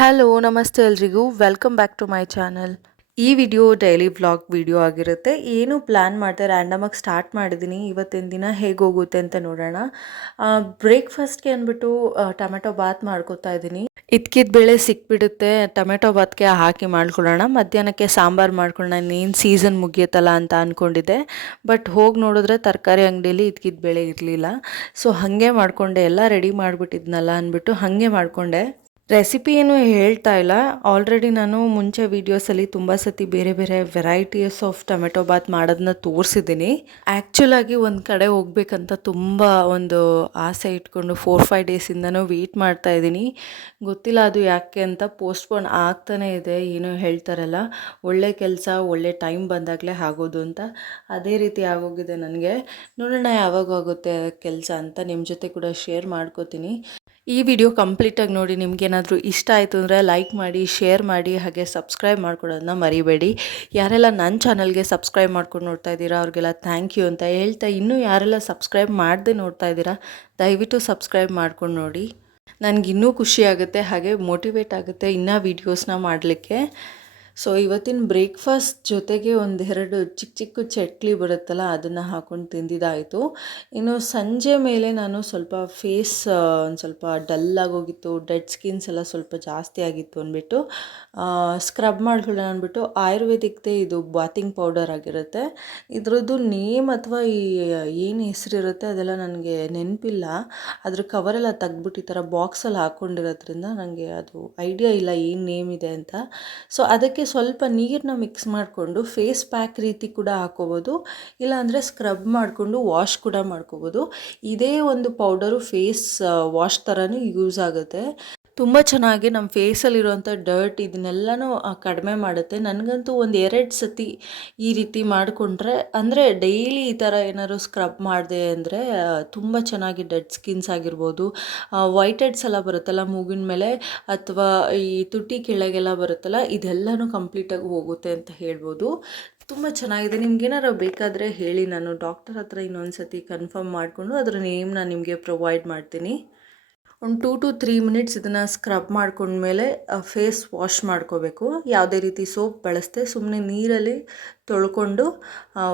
Hello namaste ಎಲ್ರಿಗೂ welcome back to my channel. ಈ video daily vlog video ಆಗಿರುತ್ತೆ. ಏನು ಪ್ಲ್ಯಾನ್ ಮಾಡಿದೆ ರ್ಯಾಂಡಮಾಗಿ ಸ್ಟಾರ್ಟ್ ಮಾಡಿದ್ದೀನಿ. ಇವತ್ತಿನ ದಿನ ಹೇಗೆ ಹೋಗುತ್ತೆ ಅಂತ ನೋಡೋಣ. ಬ್ರೇಕ್ಫಾಸ್ಟ್ಗೆ ಅಂದ್ಬಿಟ್ಟು ಟೊಮೆಟೊ ಬಾತ್ ಮಾಡ್ಕೊತಾ ಇದ್ದೀನಿ. ಇದ್ಕಿದ ಬೇಳೆ ಸಿಕ್ಬಿಡುತ್ತೆ, ಟೊಮೆಟೊ ಬಾತ್ಗೆ ಹಾಕಿ ಮಾಡ್ಕೊಳ್ಳೋಣ. ಮಧ್ಯಾಹ್ನಕ್ಕೆ ಸಾಂಬಾರು ಮಾಡ್ಕೊಳ್ಳೋಣ, ಇನ್ನೇನು ಸೀಸನ್ ಮುಗಿಯುತ್ತಲ್ಲ ಅಂತ ಅಂದ್ಕೊಂಡಿದ್ದೆ. ಬಟ್ ಹೋಗಿ ನೋಡಿದ್ರೆ ತರಕಾರಿ ಅಂಗಡಿಯಲ್ಲಿ ಇದ್ಕಿದ ಬೇಳೆ ಇರಲಿಲ್ಲ. ಸೊ ಹಾಗೆ ಮಾಡಿಕೊಂಡೆ, ಎಲ್ಲ ರೆಡಿ ಮಾಡಿಬಿಟ್ಟಿದ್ನಲ್ಲ ಅಂದ್ಬಿಟ್ಟು ಹಾಗೆ ಮಾಡಿಕೊಂಡೆ. ರೆಸಿಪಿ ಏನು ಹೇಳ್ತಾ ಇಲ್ಲ. ಆಲ್ರೆಡಿ ನಾನು ಮುಂಚೆ ವೀಡಿಯೋಸಲ್ಲಿ ತುಂಬ ಸತಿ ಬೇರೆ ಬೇರೆ ವೆರೈಟೀಸ್ ಆಫ್ ಟೊಮೆಟೊ ಬಾತ್ ಮಾಡೋದನ್ನ ತೋರಿಸಿದ್ದೀನಿ. ಆ್ಯಕ್ಚುಲಾಗಿ ಒಂದು ಕಡೆ ಹೋಗ್ಬೇಕಂತ ತುಂಬ ಒಂದು ಆಸೆ ಇಟ್ಕೊಂಡು 4-5 ಡೇಸಿಂದನೂ ವೆಯ್ಟ್ ಮಾಡ್ತಾ ಇದ್ದೀನಿ. ಗೊತ್ತಿಲ್ಲ ಅದು ಯಾಕೆ ಅಂತ ಪೋಸ್ಟ್ಪೋನ್ ಆಗ್ತಾನೇ ಇದೆ. ಏನೋ ಹೇಳ್ತಾರಲ್ಲ, ಒಳ್ಳೆ ಕೆಲಸ ಒಳ್ಳೆ ಟೈಮ್ ಬಂದಾಗಲೇ ಆಗೋದು ಅಂತ, ಅದೇ ರೀತಿ ಆಗೋಗಿದೆ ನನಗೆ. ನೋಡೋಣ ಯಾವಾಗ ಆಗುತ್ತೆ ಕೆಲಸ ಅಂತ ನಿಮ್ಮ ಜೊತೆ ಕೂಡ ಶೇರ್ ಮಾಡ್ಕೋತೀನಿ. ಈ ವಿಡಿಯೋ ಕಂಪ್ಲೀಟಾಗಿ ನೋಡಿ. ನಿಮಗೇನಾದರೂ ಇಷ್ಟ ಆಯಿತು ಅಂದರೆ ಲೈಕ್ ಮಾಡಿ, ಶೇರ್ ಮಾಡಿ, ಹಾಗೆ ಸಬ್ಸ್ಕ್ರೈಬ್ ಮಾಡ್ಕೊಳ್ಳೋದನ್ನ ಮರಿಬೇಡಿ. ಯಾರೆಲ್ಲ ನನ್ನ ಚಾನಲ್ಗೆ ಸಬ್ಸ್ಕ್ರೈಬ್ ಮಾಡ್ಕೊಂಡು ನೋಡ್ತಾ ಇದ್ದೀರಾ ಅವ್ರಿಗೆಲ್ಲ ಥ್ಯಾಂಕ್ ಯು ಅಂತ ಹೇಳ್ತಾ, ಇನ್ನೂ ಯಾರೆಲ್ಲ ಸಬ್ಸ್ಕ್ರೈಬ್ ಮಾಡದೆ ನೋಡ್ತಾ ಇದ್ದೀರಾ ದಯವಿಟ್ಟು ಸಬ್ಸ್ಕ್ರೈಬ್ ಮಾಡ್ಕೊಂಡು ನೋಡಿ. ನನಗಿನ್ನೂ ಖುಷಿ ಆಗುತ್ತೆ, ಹಾಗೆ ಮೋಟಿವೇಟ್ ಆಗುತ್ತೆ ಇನ್ನೂ ವೀಡಿಯೋಸ್ನ ಮಾಡಲಿಕ್ಕೆ. ಸೊ ಇವತ್ತಿನ ಬ್ರೇಕ್ಫಾಸ್ಟ್ ಜೊತೆಗೆ ಒಂದೆರಡು ಚಿಕ್ಕ ಚಿಕ್ಕ ಚಟ್ಲಿ ಬರುತ್ತಲ್ಲ, ಅದನ್ನು ಹಾಕ್ಕೊಂಡು ತಿಂದಿದ್ದಾಯಿತು. ಇನ್ನು ಸಂಜೆ ಮೇಲೆ ನಾನು ಸ್ವಲ್ಪ ಫೇಸ್ ಒಂದು ಸ್ವಲ್ಪ ಡಲ್ಲಾಗೋಗಿತ್ತು, ಡೆಡ್ ಸ್ಕಿನ್ಸ್ ಎಲ್ಲ ಸ್ವಲ್ಪ ಜಾಸ್ತಿ ಆಗಿತ್ತು ಅಂದ್ಬಿಟ್ಟು ಸ್ಕ್ರಬ್ ಮಾಡ್ಕೊಳ್ಳೋಣ ಅಂದ್ಬಿಟ್ಟು ಆಯುರ್ವೇದಿಕ್ದೇ ಇದು ಬಾತಿಂಗ್ ಪೌಡರ್ ಆಗಿರುತ್ತೆ. ಇದ್ರದ್ದು ನೇಮ್ ಅಥವಾ ಏನು ಹೆಸರಿರುತ್ತೆ ಅದೆಲ್ಲ ನನಗೆ ನೆನಪಿಲ್ಲ. ಅದ್ರ ಕವರೆಲ್ಲ ತೆಗ್ದ್ಬಿಟ್ಟು ಈ ಥರ ಬಾಕ್ಸಲ್ಲಿ ಹಾಕ್ಕೊಂಡಿರೋದ್ರಿಂದ ನನಗೆ ಅದು ಐಡಿಯಾ ಇಲ್ಲ ಏನು ನೇಮ್ ಇದೆ ಅಂತ. ಸೊ ಅದಕ್ಕೆ ಸ್ವಲ್ಪ ನೀರನ್ನ ಮಿಕ್ಸ್ ಮಾಡಿಕೊಂಡು ಫೇಸ್ ಪ್ಯಾಕ್ ರೀತಿ ಕೂಡ ಹಾಕೋಬೋದು, ಇಲ್ಲಾಂದರೆ ಸ್ಕ್ರಬ್ ಮಾಡಿಕೊಂಡು ವಾಶ್ ಕೂಡ ಮಾಡ್ಕೋಬೋದು. ಇದೇ ಒಂದು ಪೌಡರು ಫೇಸ್ ವಾಶ್ ಥರನೂ ಯೂಸ್ ಆಗುತ್ತೆ. ತುಂಬ ಚೆನ್ನಾಗಿ ನಮ್ಮ ಫೇಸಲ್ಲಿರುವಂಥ ಡರ್ಟ್ ಇದನ್ನೆಲ್ಲನೂ ಕಡಿಮೆ ಮಾಡುತ್ತೆ. ನನಗಂತೂ ಒಂದು 2 ಸತಿ ಈ ರೀತಿ ಮಾಡಿಕೊಂಡ್ರೆ, ಅಂದರೆ ಡೈಲಿ ಈ ಥರ ಏನಾದ್ರು ಸ್ಕ್ರಬ್ ಮಾಡಿದೆ ಅಂದರೆ ತುಂಬ ಚೆನ್ನಾಗಿ ಡೆಡ್ ಸ್ಕಿನ್ಸ್ ಆಗಿರ್ಬೋದು, ವೈಟ್ ಹೆಡ್ಸ್ ಎಲ್ಲ ಬರುತ್ತಲ್ಲ ಮೂಗಿನ ಮೇಲೆ ಅಥವಾ ಈ ತುಟಿ ಕೆಳಗೆಲ್ಲ ಬರುತ್ತಲ್ಲ, ಇದೆಲ್ಲನೂ ಕಂಪ್ಲೀಟಾಗಿ ಹೋಗುತ್ತೆ ಅಂತ ಹೇಳ್ಬೋದು. ತುಂಬ ಚೆನ್ನಾಗಿದೆ. ನಿಮ್ಗೇನಾರು ಬೇಕಾದರೆ ಹೇಳಿ, ನಾನು ಡಾಕ್ಟರ್ ಹತ್ರ ಇನ್ನೊಂದು ಸತಿ ಕನ್ಫರ್ಮ್ ಮಾಡಿಕೊಂಡು ಅದರ ನೇಮ್ನ ನಿಮಗೆ ಪ್ರೊವೈಡ್ ಮಾಡ್ತೀನಿ. ಒಂದು 2 to 3 ಮಿನಿಟ್ಸ್ ಇದನ್ನು ಸ್ಕ್ರಬ್ ಮಾಡ್ಕೊಂಡ್ಮೇಲೆ ಫೇಸ್ ವಾಶ್ ಮಾಡ್ಕೋಬೇಕು. ಯಾವುದೇ ರೀತಿ ಸೋಪ್ ಬಳಸದೆ ಸುಮ್ಮನೆ ನೀರಲ್ಲಿ ತೊಳ್ಕೊಂಡು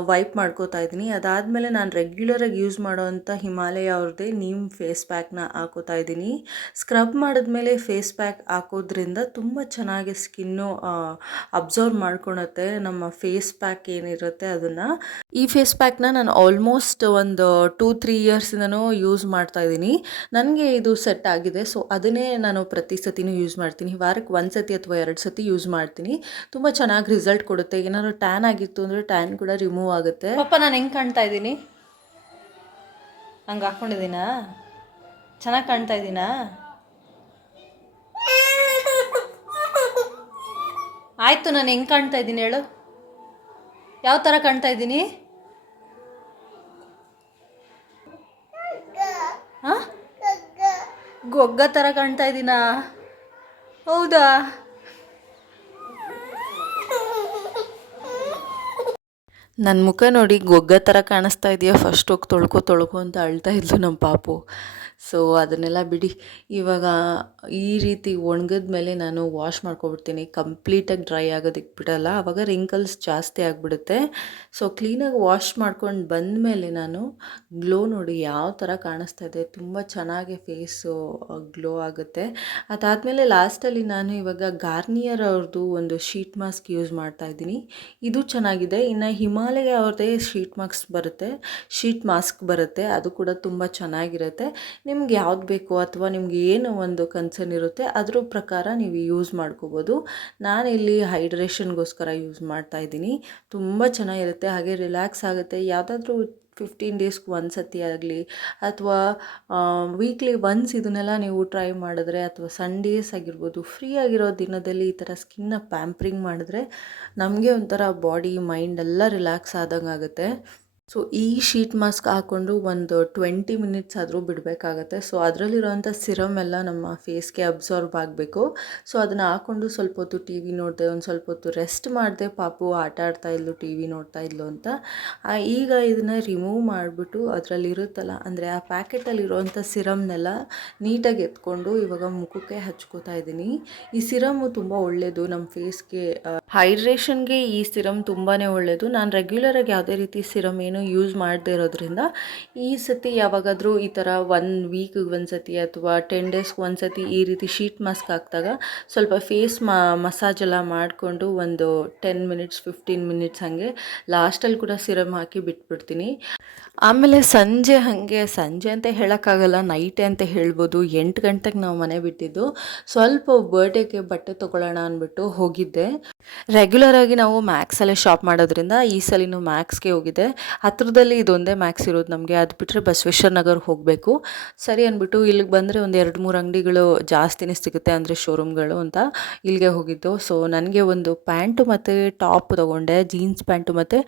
ವೈಪ್ ಮಾಡ್ಕೋತಾ ಇದ್ದೀನಿ. ಅದಾದಮೇಲೆ ನಾನು ರೆಗ್ಯುಲರಾಗಿ ಯೂಸ್ ಮಾಡೋವಂಥ ಹಿಮಾಲಯ ಅವ್ರದ್ದೇ ನೀಮ್ ಫೇಸ್ ಪ್ಯಾಕ್ನ ಹಾಕೋತಾ ಇದ್ದೀನಿ. ಸ್ಕ್ರಬ್ ಮಾಡಿದ್ಮೇಲೆ ಫೇಸ್ ಪ್ಯಾಕ್ ಹಾಕೋದ್ರಿಂದ ತುಂಬ ಚೆನ್ನಾಗಿ ಸ್ಕಿನ್ನು ಅಬ್ಸರ್ವ್ ಮಾಡ್ಕೊಳುತ್ತೆ ನಮ್ಮ ಫೇಸ್ ಪ್ಯಾಕ್ ಏನಿರುತ್ತೆ ಅದನ್ನು. ಈ ಫೇಸ್ ಪ್ಯಾಕ್ನ ನಾನು ಆಲ್ಮೋಸ್ಟ್ ಒಂದು 2-3 ಇಯರ್ಸಿಂದನೂ ಯೂಸ್ ಮಾಡ್ತಾ ಇದ್ದೀನಿ. ನನಗೆ ಇದು ಸೆಟ್ ಆಗಿದೆ. ಸೊ ಅದನ್ನೇ ನಾನು ಪ್ರತಿ ಸತಿನೂ ಯೂಸ್ ಮಾಡ್ತೀನಿ. ವಾರಕ್ಕೆ 1 ಸತಿ ಅಥವಾ 2 ಸತಿ ಯೂಸ್ ಮಾಡ್ತೀನಿ. ತುಂಬ ಚೆನ್ನಾಗಿ ರಿಸಲ್ಟ್ ಕೊಡುತ್ತೆ. ಏನಾದ್ರು ಟ್ಯಾನ್ ಆಗಿತ್ತು ಅಂದರೆ ಟ್ಯಾನ್ ಕೂಡ ರಿಮೂವ್ ಆಗುತ್ತೆ. ಪಾಪ ನಾನು ಹೆಂಗೆ ಕಾಣ್ತಾ ಇದ್ದೀನಿ? ಹಂಗೆ ಹಾಕ್ಕೊಂಡಿದ್ದೀನಾ? ಚೆನ್ನಾಗಿ ಕಾಣ್ತಾ ಇದ್ದೀನಾ? ಆಯಿತು, ನಾನು ಹೆಂಗೆ ಕಾಣ್ತಾ ಇದ್ದೀನಿ ಹೇಳು? ಯಾವ ಥರ ಕಾಣ್ತಾ ಇದ್ದೀನಿ? ಹಾಂ, ಗೊಗ್ಗ ಥರ ಕಾಣ್ತಾ ಇದ್ದೀನಾ? ಹೌದಾ? ನನ್ನ ಮುಖ ನೋಡಿ ಗೊಗ್ಗ ಥರ ಕಾಣಿಸ್ತಾ ಇದೆಯಾ? ಫಸ್ಟ್ ಹೋಗಿ ತೊಳ್ಕೊ ಅಂತ ಅಳ್ತಾ ಇದ್ಲು ನಮ್ಮ ಪಾಪು. ಸೊ ಅದನ್ನೆಲ್ಲ ಬಿಡಿ. ಇವಾಗ ಈ ರೀತಿ ಒಣಗಿದ ಮೇಲೆ ನಾನು ವಾಶ್ ಮಾಡ್ಕೊಬಿಡ್ತೀನಿ. ಕಂಪ್ಲೀಟಾಗಿ ಡ್ರೈ ಆಗೋದಕ್ಕೆ ಬಿಡಲ್ಲ, ಆವಾಗ ರಿಂಕಲ್ಸ್ ಜಾಸ್ತಿ ಆಗಿಬಿಡುತ್ತೆ. ಸೊ ಕ್ಲೀನಾಗಿ ವಾಶ್ ಮಾಡ್ಕೊಂಡು ಬಂದಮೇಲೆ ನಾನು ಗ್ಲೋ ನೋಡಿ ಯಾವ ಥರ ಕಾಣಿಸ್ತಾ ಇದೆ, ತುಂಬ ಚೆನ್ನಾಗಿ ಫೇಸು ಗ್ಲೋ ಆಗುತ್ತೆ. ಅದಾದಮೇಲೆ ಲಾಸ್ಟಲ್ಲಿ ನಾನು ಇವಾಗ ಗಾರ್ನಿಯರ್ ಅವ್ರದ್ದು ಒಂದು ಶೀಟ್ ಮಾಸ್ಕ್ ಯೂಸ್ ಮಾಡ್ತಾ ಇದ್ದೀನಿ. ಇದು ಚೆನ್ನಾಗಿದೆ. ಇನ್ನು ಹಿಮಾಲಯ ಅವ್ರದ್ದೇ ಶೀಟ್ ಮಾಸ್ಕ್ ಬರುತ್ತೆ, ಅದು ಕೂಡ ತುಂಬ ಚೆನ್ನಾಗಿರುತ್ತೆ. ನಿಮ್ಗೆ ಯಾವ್ದು ಬೇಕು ಅಥವಾ ನಿಮ್ಗೆ ಏನು ಒಂದು ಕನ್ಸರ್ನ್ ಇರುತ್ತೆ ಅದ್ರ ಪ್ರಕಾರ ನೀವು ಯೂಸ್ ಮಾಡ್ಕೋಬೋದು. ನಾನಿಲ್ಲಿ ಹೈಡ್ರೇಷನ್ಗೋಸ್ಕರ ಯೂಸ್ ಮಾಡ್ತಾ ಇದ್ದೀನಿ. ತುಂಬ ಚೆನ್ನಾಗಿರುತ್ತೆ, ಹಾಗೆ ರಿಲ್ಯಾಕ್ಸ್ ಆಗುತ್ತೆ. ಯಾವುದಾದ್ರೂ 15 ಡೇಸ್ಗೆ 1 ಸತಿ ಆಗಲಿ ಅಥವಾ ವೀಕ್ಲಿ ಒನ್ಸ್ ಇದನ್ನೆಲ್ಲ ನೀವು ಟ್ರೈ ಮಾಡಿದ್ರೆ, ಅಥವಾ ಸಂಡೇಸ್ ಆಗಿರ್ಬೋದು, ಫ್ರೀ ಆಗಿರೋ ದಿನದಲ್ಲಿ ಈ ಥರ ಸ್ಕಿನ್ನ ಪ್ಯಾಂಪ್ರಿಂಗ್ ಮಾಡಿದ್ರೆ ನಮಗೆ ಒಂಥರ ಬಾಡಿ ಮೈಂಡ್ ಎಲ್ಲ ರಿಲ್ಯಾಕ್ಸ್ ಆದಂಗೆ ಆಗುತ್ತೆ. ಸೊ ಈ ಶೀಟ್ ಮಾಸ್ಕ್ ಹಾಕ್ಕೊಂಡು ಒಂದು 20 ಮಿನಿಟ್ಸ್ ಆದರೂ ಬಿಡಬೇಕಾಗತ್ತೆ. ಸೊ ಅದರಲ್ಲಿರುವಂಥ ಸಿರಮ್ ಎಲ್ಲ ನಮ್ಮ ಫೇಸ್ಗೆ ಅಬ್ಸಾರ್ಬ್ ಆಗಬೇಕು. ಸೊ ಅದನ್ನು ಹಾಕ್ಕೊಂಡು ಸ್ವಲ್ಪ ಹೊತ್ತು ಟಿ ವಿ ನೋಡಿದೆ, ಒಂದು ಸ್ವಲ್ಪ ಹೊತ್ತು ರೆಸ್ಟ್ ಮಾಡಿದೆ. ಪಾಪು ಆಟ ಆಡ್ತಾ ಇದ್ಲು, ಟಿ ವಿ ನೋಡ್ತಾ ಇದ್ಲು ಅಂತ. ಈಗ ಇದನ್ನು ರಿಮೂವ್ ಮಾಡಿಬಿಟ್ಟು ಅದರಲ್ಲಿರುತ್ತಲ್ಲ, ಅಂದರೆ ಆ ಪ್ಯಾಕೆಟಲ್ಲಿರುವಂಥ ಸಿರಮ್ನೆಲ್ಲ ನೀಟಾಗಿ ಎತ್ಕೊಂಡು ಇವಾಗ ಮುಖಕ್ಕೆ ಹಚ್ಕೋತಾ ಇದ್ದೀನಿ. ಈ ಸಿರಮ್ಮು ತುಂಬ ಒಳ್ಳೆಯದು ನಮ್ಮ ಫೇಸ್ಗೆ, ಹೈಡ್ರೇಷನ್ಗೆ ಈ ಸಿರಮ್ ತುಂಬಾ ಒಳ್ಳೆಯದು. ನಾನು ರೆಗ್ಯುಲರಾಗಿ ಯಾವುದೇ ರೀತಿ ಸಿರಮ್ ಏನು ಯೂಸ್ ಮಾಡದೇ ಇರೋದ್ರಿಂದ ಈ ಸತಿ ಯಾವಾಗಾದರೂ ಈ ಥರ 1 ವೀಕಿಗೆ ಒಂದು ಸತಿ ಅಥವಾ 10 ಡೇಸ್ಗೆ ಒಂದು ಸತಿ ಈ ರೀತಿ ಶೀಟ್ ಮಾಸ್ಕ್ ಹಾಕಿದಾಗ ಸ್ವಲ್ಪ ಫೇಸ್ ಮಸಾಜ್ ಎಲ್ಲ ಮಾಡಿಕೊಂಡು ಒಂದು 10 ಮಿನಿಟ್ಸ್ 15 ಮಿನಿಟ್ಸ್ ಹಾಗೆ ಲಾಸ್ಟಲ್ಲಿ ಕೂಡ ಸಿರಮ್ ಹಾಕಿ ಬಿಟ್ಬಿಡ್ತೀನಿ. ಆಮೇಲೆ ಸಂಜೆ ಅಂತ ಹೇಳೋಕ್ಕಾಗಲ್ಲ, ನೈಟೇ ಅಂತ ಹೇಳ್ಬೋದು. 8 ಗಂಟೆಗೆ ನಾವು ಮನೆ ಬಿಟ್ಟಿದ್ದು. ಸ್ವಲ್ಪ ಬರ್ಡೇಗೆ ಬಟ್ಟೆ ತೊಗೊಳ್ಳೋಣ ಅಂದ್ಬಿಟ್ಟು ಹೋಗಿದ್ದೆ. ರೆಗ್ಯುಲರಾಗಿ ನಾವು ಮ್ಯಾಕ್ಸಲ್ಲೇ ಶಾಪ್ ಮಾಡೋದ್ರಿಂದ ಈ ಸಲಿನೂ ಮ್ಯಾಕ್ಸ್ಗೆ ಹೋಗಿದ್ದೆ. ಹತ್ರದಲ್ಲಿ ಇದೊಂದೇ ಮ್ಯಾಕ್ಸ್ ಇರೋದು ನಮಗೆ, ಅದು ಬಿಟ್ಟರೆ ಬಸವೇಶ್ವರ ನಗರ್ ಹೋಗಬೇಕು. ಸರಿ ಅಂದ್ಬಿಟ್ಟು ಇಲ್ಲಿಗೆ ಬಂದರೆ ಒಂದು 2-3 ಅಂಗಡಿಗಳು ಜಾಸ್ತಿನೇ ಸಿಗುತ್ತೆ, ಅಂದರೆ ಶೋರೂಮ್ಗಳು ಅಂತ ಇಲ್ಲಿಗೆ ಹೋಗಿದ್ದು. ಸೊ ನನಗೆ ಒಂದು ಪ್ಯಾಂಟು ಮತ್ತು ಟಾಪ್ ತೊಗೊಂಡೆ, ಜೀನ್ಸ್ ಪ್ಯಾಂಟು ಮತ್ತು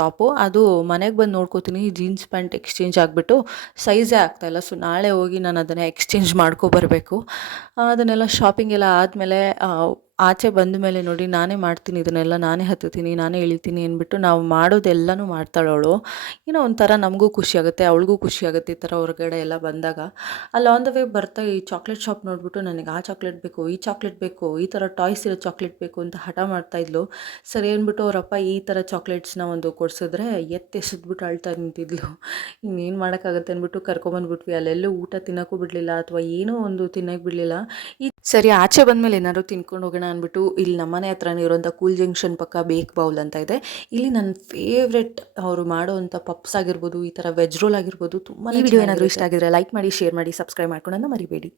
ಟಾಪು. ಅದು ಮನೆಗೆ ಬಂದು ನೋಡ್ಕೋತೀನಿ, ಜೀನ್ಸ್ ಪ್ಯಾಂಟ್ ಎಕ್ಸ್ಚೇಂಜ್ ಆಗಿಬಿಟ್ಟು ಸೈಜೇ ಆಗ್ತಾಯಿಲ್ಲ. ಸೊ ನಾಳೆ ಹೋಗಿ ನಾನು ಅದನ್ನು ಎಕ್ಸ್ಚೇಂಜ್ ಮಾಡ್ಕೊಬರಬೇಕು. ಅದನ್ನೆಲ್ಲ ಶಾಪಿಂಗ್ ಎಲ್ಲ ಆದಮೇಲೆ ಆಚೆ ಬಂದ ಮೇಲೆ ನೋಡಿ ನಾನೇ ಮಾಡ್ತೀನಿ, ಇದನ್ನೆಲ್ಲ ನಾನೇ ಹತ್ತೀನಿ, ನಾನೇ ಇಳಿತೀನಿ ಅಂದ್ಬಿಟ್ಟು ನಾವು ಮಾಡೋದೆಲ್ಲನೂ ಮಾಡ್ತಾಳೆ ಅವಳು. ಏನೋ ಒಂಥರ ನಮಗೂ ಖುಷಿಯಾಗುತ್ತೆ, ಅವಳಿಗೂ ಖುಷಿಯಾಗುತ್ತೆ ಈ ಥರ ಹೊರಗಡೆ ಎಲ್ಲ ಬಂದಾಗ. ಅಲ್ಲಿ ಆನ್ ದ ವೇ ಬರ್ತಾ ಈ ಚಾಕ್ಲೇಟ್ ಶಾಪ್ ನೋಡಿಬಿಟ್ಟು ನನಗೆ ಆ ಚಾಕ್ಲೇಟ್ ಬೇಕು, ಈ ಚಾಕ್ಲೇಟ್ ಬೇಕು, ಈ ಥರ ಟಾಯ್ಸ್ ಇರೋ ಚಾಕ್ಲೇಟ್ ಬೇಕು ಅಂತ ಹಠ ಮಾಡ್ತಾಯಿದ್ಲು. ಸರಿ ಅಂದ್ಬಿಟ್ಟು ಅವರಪ್ಪ ಈ ಥರ ಚಾಕ್ಲೇಟ್ಸ್ನ ಒಂದು ಕೊಡಿಸಿದ್ರೆ ಎಸೆದ್ಬಿಟ್ಟು ಅಳ್ತಾ ನಿಂತಿದ್ಲು. ಇನ್ನೇನು ಮಾಡೋಕ್ಕಾಗತ್ತೆ ಅಂದ್ಬಿಟ್ಟು ಕರ್ಕೊಂಬಂದ್ಬಿಟ್ವಿ. ಅಲ್ಲೆಲ್ಲೂ ಊಟ ತಿನ್ನೋಕ್ಕೂ ಬಿಡಲಿಲ್ಲ ಅಥವಾ ಏನೋ ಒಂದು ತಿನ್ನೋಕ್ಕೆ ಬಿಡಲಿಲ್ಲ. ಸರಿ ಆಚೆ ಬಂದಮೇಲೆ ಏನಾದ್ರು ತಿನ್ಕೊಂಡು ಹೋಗೋಣ ಅಂದ್ಬಿಟ್ಟು ಇಲ್ಲಿ ನಮ್ಮನೆ ಹತ್ರನೇ ಇರೋಂಥ ಕೂಲ್ ಜಂಕ್ಷನ್ ಪಕ್ಕ ಬೇಕ್ ಬೌಲ್ ಅಂತ ಇದೆ. ಇಲ್ಲಿ ನನ್ನ ಫೇವ್ರೆಟ್ ಅವರು ಮಾಡೋವಂಥ ಪಪ್ಸ್ ಆಗಿರ್ಬೋದು, ಈ ಥರ ವೆಜ್ ರೋಲ್ ಆಗಿರ್ಬೋದು, ತುಂಬ. ಈ ವಿಡಿಯೋ ಏನಾದರೂ ಇಷ್ಟ ಆಗಿದ್ರೆ ಲೈಕ್ ಮಾಡಿ, ಶೇರ್ ಮಾಡಿ, ಸಬ್ಸ್ಕ್ರೈಬ್ ಮಾಡ್ಕೊಳ್ಳೋದನ್ನ ಮರಿಬೇಡಿ.